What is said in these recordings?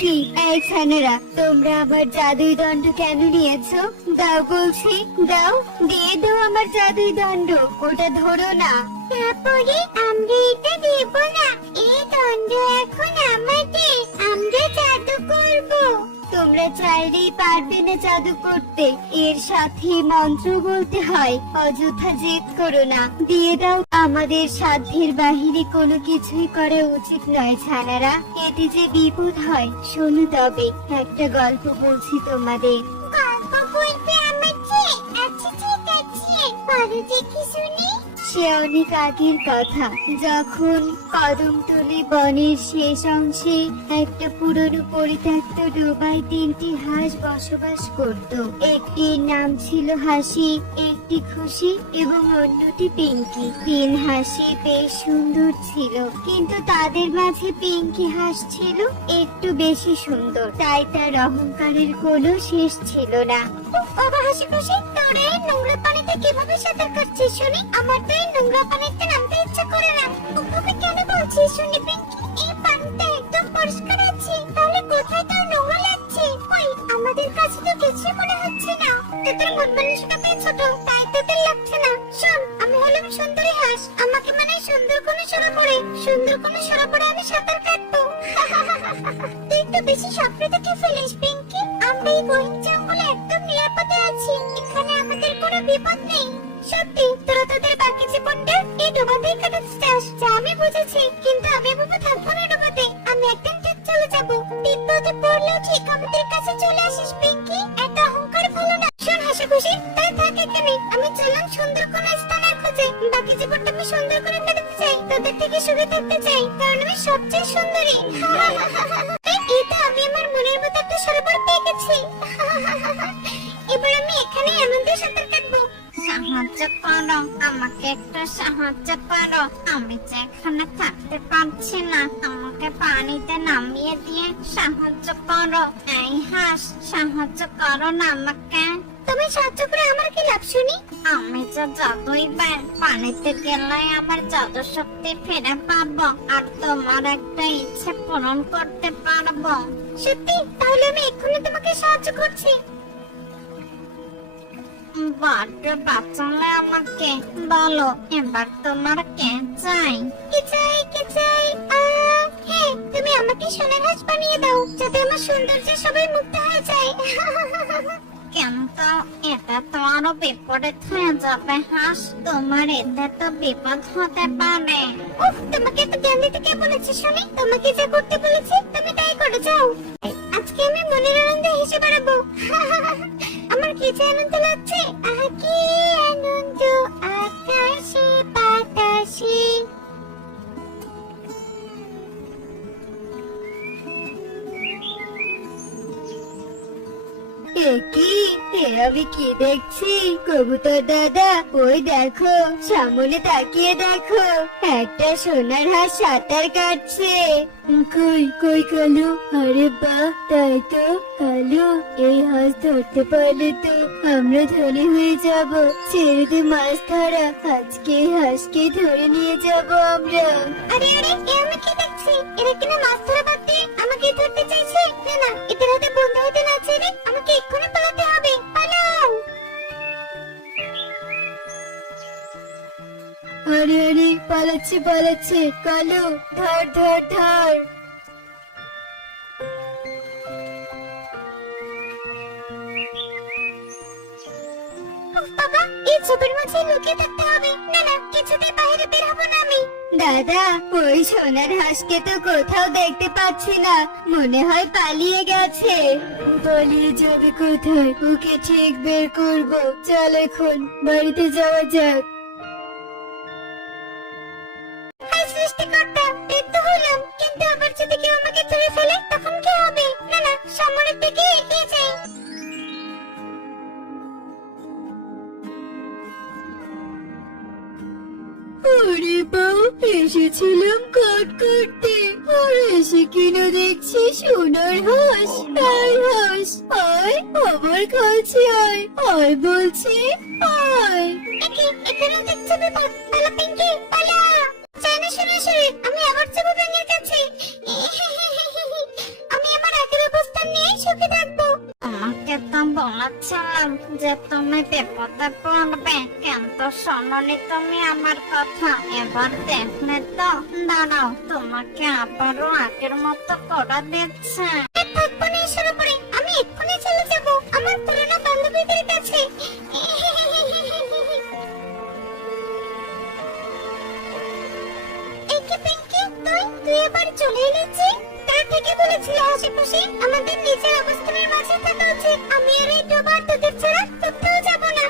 কি এই ছানেরা, তোমরা আমার জাদুই দণ্ড কেন নিয়েছো? দাও বলছি, দাও, দিয়ে দাও আমার জাদুই দণ্ড। ওটা ধরো না। তারপরে আমরা এটা দেব না, এই দণ্ড এখন আমাদের, আমরা জাদু করব। তোমরা চাইলেই পারবে না জাদু করতে, এর সাথে মন্ত্র বলতে হয়। অযথা জেদ করো না, দিয়ে দাও। আমাদের সাধ্যের বাহিরে কোনো কিছুই করা উচিত নয় ছানারা, এতে যে বিপদ হয়। শোনো তবে একটা গল্প বলছি তোমাদের। গল্প বলবে আমাকে? আচ্ছা ঠিক আছে, বলো দেখি শুনি। সে অনেক আগের কথা, যখন কদমতলী বনের শেষ অংশে একটা পুরনো পরিত্যক্ত ডোবায় 3টি হাঁস বসবাস করত। একটির নাম ছিল হাসি, একটি খুশি এবং অন্যটি পিঙ্কি। 3 হাসি বেশ সুন্দর ছিল, কিন্তু তাদের মাঝে পিঙ্কি হাঁস ছিল একটু বেশি সুন্দর, তাই তার অহংকারের কোনো শেষ ছিল না। বাবা হাসি খুশি, তোরা এই নোংরা পানিতে কিভাবে সাঁতার কাটছিস শুনি? আমার তো এই নোংরা পানিতে নামতে ইচ্ছা করে না। ওভাবে কেন বলছিস শুনি পিঙ্কি? এই পানিটা একদম পরিষ্কার আছে, তাহলে কোথায় তোর নোংরা লাগছে? ওই আমাদের কাছে তো কিছুই মনে হচ্ছে না। তোদের মন মানসিকতা ছোট, তাই তোদের লাগছে না। শোন, আমি হলাম সুন্দরী হাঁস, আমাকে মানে সুন্দর কোনো সরোবরে, সুন্দর কোনো সরোবরে আমি সাঁতার কাটবো। তুই তো বেশি স্বপ্ন দেখে ফেলিস পিঙ্কি। আমরা এই গহীন জঙ্গলে একদম নিরাপদে আছি, এখানে আমাদের কোনো বিপদ নেই। সত্যি তোরা তোদের বাকি জীবনটা এই ডোবাতেই কাটাতে চাস, যা আমি বুঝেছি। কিন্তু আমি বাবা থাকবো না ডোবাতে, আমি একদিন ঠিক চলে যাবো। বিপদে পড়লেও ঠিক আমাদের কাছে চলে আসিস পিঙ্কি, এত অহংকার ভালো না। শোন হাসি খুশি, তাই থাক এখানে, আমি চললাম সুন্দর কোনো স্থানের খোঁজে। বাকি জীবনটা আমি সুন্দর করে কাটাতে চাই, তোদের থেকে সুখে থাকতে চাই, কারণ আমি সবচেয়ে সুন্দরী। এই তো আমি আমার মনের মতো একটা সরোবর পেয়ে গেছি। এবার আমি এখানে আনন্দের সাঁতার কাটবো। সাহায্য করো, আমাকে একটু সাহায্য করো, আমি যে এখানে থাকতে পারছি না, আমাকে পানিতে নামিয়ে দিয়ে সাহায্য করো। এই হাঁস, সাহায্য করো না আমাকে। তুমি সাহায্য করে আমার কি লাভ শুনি? আমি যে জাদুই ব্যাং, পানিতে গেলে আমার জাদু শক্তি ফিরে পাবো, আর তোমার একটা ইচ্ছে পূরণ করতে পারবো। সত্যি? তাহলে আমি এক্ষুনি তোমাকে সাহায্য করছি। বড্ড বাঁচালে আমাকে, বলো এবার তোমার কে চাই? কি চাই, কি চাই? হ্যাঁ, তুমি আমাকে সোনার হাঁস বানিয়ে দাও, যাতে আমার সৌন্দর্যে সবাই মুগ্ধ হয়ে যায়। কিন্তু এটা তো আরো বিপরীত হয়ে যাবে হাঁস, তোমার এতে তো বিপদ হতে পারে। উফ, তোমাকে তো জ্ঞান দিতে কে বলেছে শুনি? তোমাকে যা করতে বলেছি তুমি তাই করে যাও। আজকে আমি মনের আনন্দে হেসে বেড়াবো। আমার কি যে আনন্দ লাগছে, আহা কি আনন্দ আকাশে বাতাসে। আমি কি দেখছি? কবুতর দাদা, ওই দেখো, সামনে তাকিয়ে দেখো, একটা সোনার হাঁস সাঁতার কাটছে। কই কই কালু? আরে বাহ, তাই তো কালু, এই হাঁস ধরতে পারলে তো আমরা ধনী হয়ে যাব। ছেড়ে দে মাছ ধরা, আজকে এই হাঁসকে ধরে নিয়ে যাব আমরা। আরে আরে, আমি কি দেখছি? এরা কিনা মাছ ধরা বাদ দিয়ে আমাকে ধরতে চাইছে। না না, এদের হাতে বন্ধু হতে না চাইলে আমাকে এক্ষুনি পালাতে হবে। পালাও! আরে আরে, পালাচ্ছে পালাচ্ছে, কালু ধর ধর ধর। বাবা, এই ঝোপের মাঝে লুকিয়ে থাকতে হবে। না না, কিছুতেই বাইরে বের হবো না আমি। দাদা, ওই সোনার হাঁসকে তো কোথাও দেখতে পাচ্ছি না, মনে হয় পালিয়ে গেছে। পালিয়ে যাবে কোথায়? ওকে ঠিক বের করবো। চল এখন বাড়িতে যাওয়া যাক। হাই সৃষ্টিকর্তা, বের তো হলাম, কিন্তু আবার যদি কেউ আমাকে ধরে ফেলে তখন কি হবে? না না, সামনের দিকে এগিয়ে যাই। ওরে বাবা, এসেছিলাম কাট করতে, আর এসে কিনা দেখছি সোনার হাঁস। আয় হাঁস, আয় আমার কাছে আয়, আয় বলছি, আয়। এখানে দেখছি বিপদ, পালা পিঙ্কি পালা। চাই না সরে সরে, আমি আবার যাবো ব্যাঙের কাছে। আমি আমার আগে যে তুমি বিপদে পড়বে, কিন্তু শোনোনি তুমি আমার কথা। এবার দেখলে তো, দাঁড়াও তোমাকে আবারও আগের মতো করে দিচ্ছে। থাকবো না এসব উপরে, আমি এক্ষুনি চলে যাব আমার পুরনো বান্ধবীদের কাছে। একে পিঙ্কি, তুই এবার চলে এসেছিস? তার থেকে বলেছিল আশেপাশে আমাদের নিজের অবস্থানের মাঝে থাকা উচিত। আমি আর এই ডোবার তোদের ছাড়া কোথাও যাব না।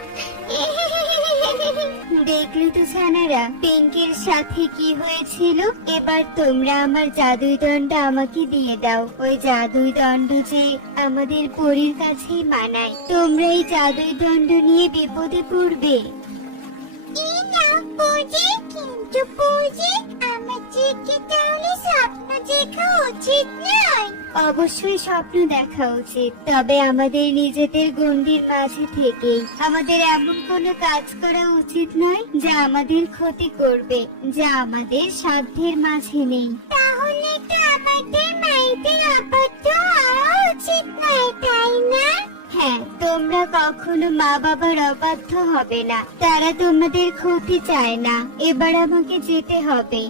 দেখলি তো ছানারা, পিঙ্কির সাথে কি হয়েছিল। এবার তোমরা আমার জাদুই দণ্ড আমাকে দিয়ে দাও। ওই জাদুই দণ্ড যে আমাদের পরীর কাছেই মানায়। তোমরা এই জাদুই দণ্ড নিয়ে বিপদে পড়বে। কিন্তু আমাদের কি তাহলে স্বপ্ন দেখা উচিত নয়? অবশ্যই স্বপ্ন দেখা উচিত, তবে আমাদের নিজেদের গণ্ডির মাঝে থেকেই। আমাদের এমন কোনো কাজ করা উচিত নয় যা আমাদের ক্ষতি করবে, যা আমাদের সাধ্যের মাঝে নেই। তাহলে তো আমাদের মায়েদের অবাধ্য হওয়া উচিত নয়, তাই না? হ্যাঁ, তোমরা কখনো মা বাবার অবাধ্য হবে না। তারা তোমাদের ক্ষতি চায় না। এবার আমাকে যেতে হবে।